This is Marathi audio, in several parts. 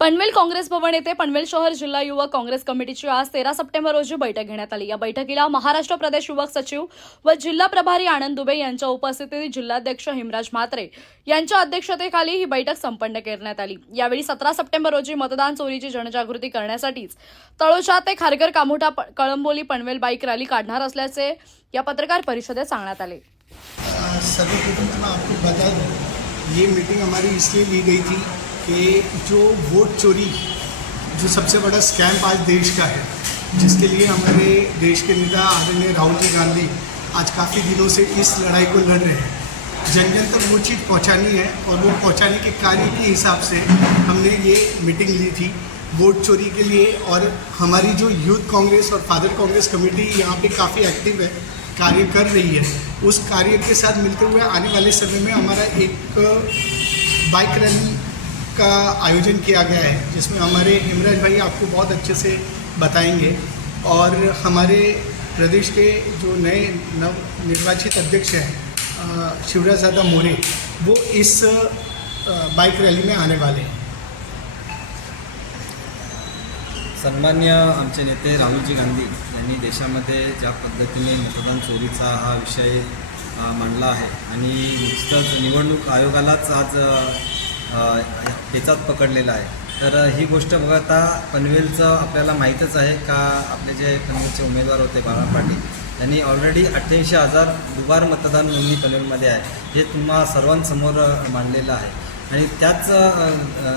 पनवेल काँग्रेस भवन येथे पनवेल शहर जिल्हा युवक काँग्रेस कमिटीची आज तेरा सप्टेंबर रोजी बैठक घेण्यात आली. या बैठकीला महाराष्ट्र प्रदेश युवक सचिव व जिल्हा प्रभारी आनंद दुबे यांच्या उपस्थितीत जिल्हाध्यक्ष हिमराज म्हात्रे यांच्या अध्यक्षतेखाली ही बैठक संपन्न करण्यात आली. यावेळी सतरा सप्टेंबर रोजी मतदान चोरीची जनजागृती करण्यासाठीच तळोजा ते खारघर कामोठा कळंबोली पनवेल बाईक रॅली काढणार असल्याचे या पत्रकार परिषदेत सांगण्यात आले. सर्वप्रथम आपको बता ये मीटिंग हमारी इसलिए ली गई थी कि जो वोट चोरी, जो सबसे बड़ा स्कैम आज देश का है, जिसके लिए हमारे देश के नेता आदरणीय राहुल जी गांधी आज काफ़ी दिनों से इस लड़ाई को लड़ रहे हैं। जन जन तक वो चीज़ पहुंचानी है और वो पहुँचाने के कार्य के हिसाब से हमने ये मीटिंग ली थी वोट चोरी के लिए और हमारी जो यूथ कांग्रेस और फादर कांग्रेस कमेटी यहाँ पे काफ़ी एक्टिव है, कार्य कर रही है। उस कार्य के साथ मिलते हुए आने वाले समय में हमारा एक बाइक रैली का आयोजन किया गया है जिसमें हमारे हिमराज भाई आपको बहुत अच्छे से बताएंगे। और हमारे प्रदेश के जो नए नव निर्वाचित अध्यक्ष हैं शिवराज दादा मोरे वो इस बाइक रैली में आने वाले हैं। सन्मान्य आमचे नेते राहुलजी गांधी यांनी देशामध्ये ज्या पद्धतीने मतदान चोरीचा हा विषय मांडला आहे आणि नुसतंच निवडणूक आयोगालाच आज अ, पकडलेला आहे. तर ही गोष्ट बघता पनवेलचं आपल्याला माहीतच आहे का आपले जे पनवेलचे उमेदवार होते बाळा पाटील त्यांनी ऑलरेडी अठ्ठ्याऐंशी हजार दुबार मतदान नोंदणी पनवेलमध्ये आहे. हे तुम्हा सर्वांसमोर मांडलेलं आहे. आणि त्याच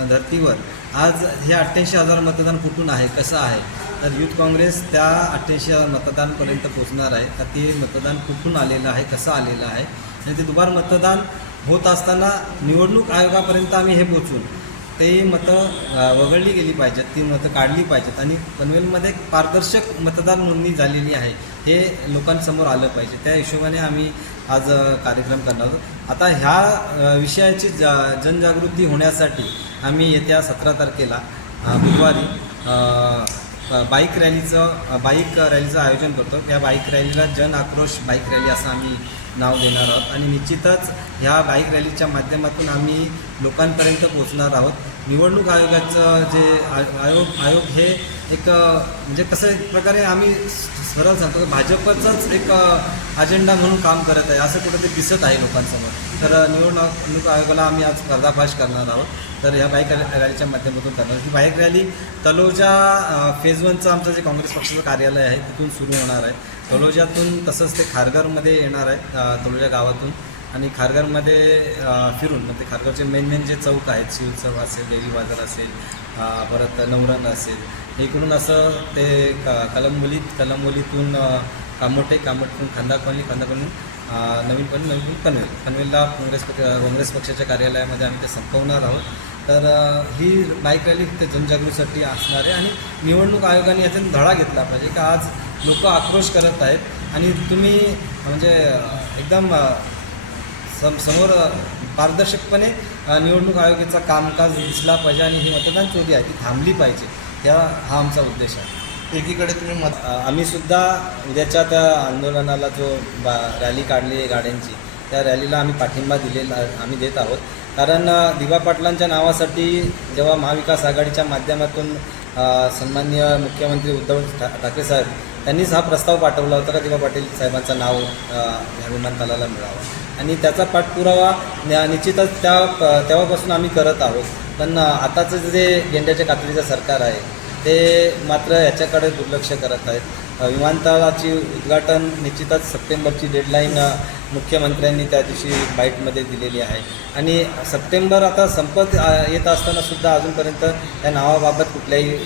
धर्तीवर आज हे अठ्ठ्याऐंशी हजार मतदान कुठून आहे कसं आहे? तर युथ काँग्रेस त्या अठ्ठ्याऐंशी हजार मतदानपर्यंत पोचणार आहे. तर ते मतदान कुठून आलेलं आहे कसं आलेलं आहे? आणि ते दुबार मतदान होत असताना निवडणूक आयोगापर्यंत आम्ही हे पोचून ते मतं वगळली गेली पाहिजेत ती मतं काढली पाहिजेत आणि पनवेलमध्ये एक पारदर्शक मतदार नोंदणी झालेली आहे. हे लोकांसमोर आलं पाहिजे. त्या हिशोबाने आम्ही आज कार्यक्रम करणार आहोत. आता ह्या विषयाची जा जनजागृती होण्यासाठी आम्ही येत्या सतरा तारखेला बुधवारी बाईक रॅलीचं बाईक रॅलीचं आयोजन करतो. त्या बाईक रॅलीला जन आक्रोश बाईक रॅली असं आम्ही नाव देणार आहोत. आणि निश्चितच ह्या बाईक रॅलीच्या माध्यमातून आम्ही लोकांपर्यंत पोहोचणार आहोत. निवडणूक आयोगाचं जे आयोग आयोग हे एक म्हणजे कसं एक प्रकारे आम्ही सरळ सांगतो भाजपचाच एक अजेंडा म्हणून काम करत आहे असं कुठंतरी दिसत आहे लोकांसमोर. तर निवडणूक आयोगाला आम्ही आज पर्दाफाश करणार आहोत. तर ह्या बाईक रॅलीच्या माध्यमातून करणार ही बाईक रॅली तलोजा फेज वनचं आमचं जे काँग्रेस पक्षाचं कार्यालय आहे तिथून सुरू होणार आहे. तलोजातून तसंच ते खारघरमध्ये येणार आहे अ, तलोजा गावातून. आणि खारघरमध्ये फिरून म्हणजे खारघरचे मेन मेन जे चौक आहेत शिव चौक असेल देवी बाजार असेल परत नवरंग असेल इकडून असं ते क कलंबोलीत कलंबोलीतून कामोटे कामोटीतून खांदा कॉलनी खांदा नवीन पण नवीन पनवेल पनवेलला काँग्रेस पक्ष काँग्रेस पक्षाच्या कार्यालयामध्ये आम्ही ते संपवणार आहोत. तर ही बाईक रॅली ते जनजागृतीसाठी असणार आहे आणि निवडणूक आयोगाने यातून धडा घेतला पाहिजे का आज लोक आक्रोश करत आहेत. आणि तुम्ही म्हणजे एकदम सम समोर पारदर्शकपणे निवडणूक आयोगाचा कामकाज दिसला पाहिजे आणि ही मतदान चोरी आहे. ती थांबली पाहिजे. ह्या हा आमचा उद्देश आहे. एकीकडे तुम्ही मत आम्हीसुद्धा आम्ही सुद्धा उद्याच्या त्या आंदोलनाला जो बा रॅली काढली आहे गाड्यांची त्या रॅलीला आम्ही पाठिंबा दिलेला आम्ही देत आहोत. कारण दिवा पाटलांच्या नावासाठी जेव्हा महाविकास आघाडीच्या माध्यमातून सन्माननीय मुख्यमंत्री उद्धव ठा ठाकरे साहेब त्यांनीच हा प्रस्ताव पाठवला होता का पाटील साहेबांचं नाव ह्या विमानतळाला मिळावं. आणि त्याचा पाठपुरावा निश्चितच त्या तेव्हापासून आम्ही करत आहोत. पण आताचं जे गेंड्याच्या कातडीचं सरकार आहे ते मात्र याच्याकडे दुर्लक्ष करत आहेत. विमानतळाची उद्घाटन निश्चितच सप्टेंबरची डेडलाईन मुख्यमंत्र्यांनी त्या दिवशी बाईटमध्ये दिलेली आहे. आणि सप्टेंबर आता संपत येत असताना सुद्धा अजूनपर्यंत त्या नावाबाबत कुठल्याही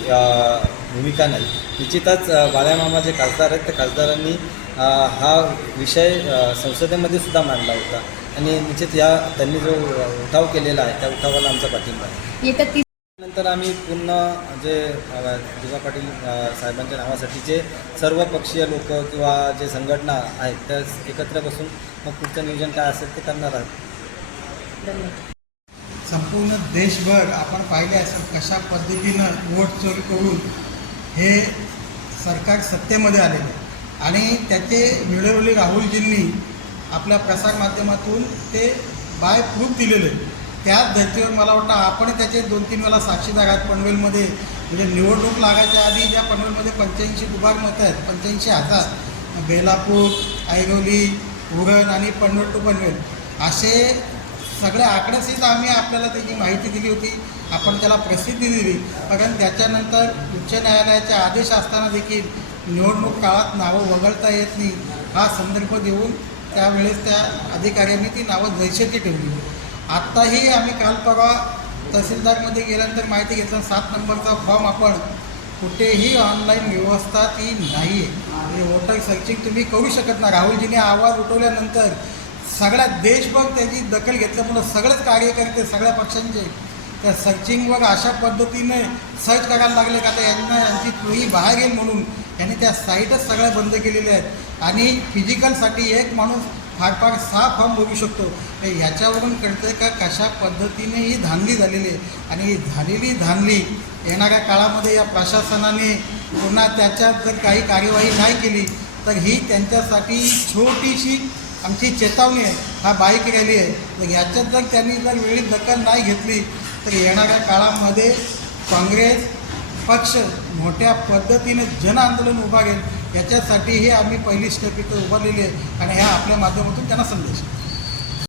भूमिका नाही. निश्चितच अ, बाळामामा जे खासदार आहेत त्या खासदारांनी हा विषय संसदेमध्ये सुद्धा मांडला होता. आणि निश्चित या त्यांनी जो उठाव केलेला आहे त्या उठावाला आमचा पाठिंबा आहे. येत्या नंतर आम्ही पूर्ण जे दिवा पाटील साहेबांच्या नावासाठीचे सर्व पक्षीय लोक किंवा जे संघटना आहेत त्या एकत्र बसून मग पुढचं नियोजन काय असेल ते करणार आहोत. संपूर्ण देशभर आपण पाहिले असेल कशा पद्धतीनं वोट चोरी करून हे सरकार सत्तेमध्ये आलेले आणि त्याचे मिळवले राहुलजींनी आपल्या प्रसारमाध्यमातून ते बाय प्रूफ दिलेले त्याच धर्तीवर मला वाटतं आपण त्याचे दोन तीन वेळा साक्षीदार आहात पनवेलमध्ये. म्हणजे निवडणूक लागायच्या आधी ज्या पनवेलमध्ये पंच्याऐंशी दुबार मतं आहेत पंच्याऐंशी हजार बेलापूर ऐरोली उरण आणि पनवेल टू पनवेल असे सगळे आकडेसहित आम्ही आपल्याला त्याची माहिती दिली होती. आपण त्याला प्रसिद्धी दिली. कारण त्याच्यानंतर उच्च न्यायालयाचे आदेश असताना देखील निवडणूक काळात नावं वगळता येत नाही. हा संदर्भ देऊन त्यावेळेस त्या अधिकाऱ्यांनी ती नावं जैशेची ठेवली. आत्ताही आम्ही काल परवा तहसीलदारमध्ये गेल्यानंतर माहिती घेतलं. सात नंबरचा फॉर्म आपण कुठेही ऑनलाईन व्यवस्था ती नाही आहे म्हणजे वोटर सर्चिंग तुम्ही करू शकत नाही. राहुलजीने आवाज उठवल्यानंतर सगळ्या देशभर त्याची दखल घेतल्यामुळं सगळेच कार्यकर्ते सगळ्या पक्षांचे. त्या सर्चिंगवर अशा पद्धतीने सर्च करायला लागले का तर यांना यांची चोरी बाहेर येईल म्हणून. यांनी त्या साईटच सगळ्या बंद केलेल्या आहेत आणि फिजिकलसाठी एक माणूस फार फार सहा फॉर्म बघू शकतो. हे याच्यावरून कळतं का कशा पद्धतीने ही धांदली झालेली आहे. आणि ही झालेली धांदली येणाऱ्या काळामध्ये या प्रशासनाने पुन्हा त्याच्यात जर काही कार्यवाही नाही केली तर ही त्यांच्यासाठी छोटीशी आमची चेतावणी आहे. हा बाईक रॅली आहे. तर ह्याच्यात जर त्यांनी जर वेळी दखल नाही घेतली तर येणाऱ्या काळामध्ये काँग्रेस पक्ष मोठ्या पद्धतीने जन आंदोलन उभारेल याच्यासाठीही आम्ही पहिली स्टेप इथं उभारलेली आहे. आणि ह्या आपल्या माध्यमातून त्यांना संदेश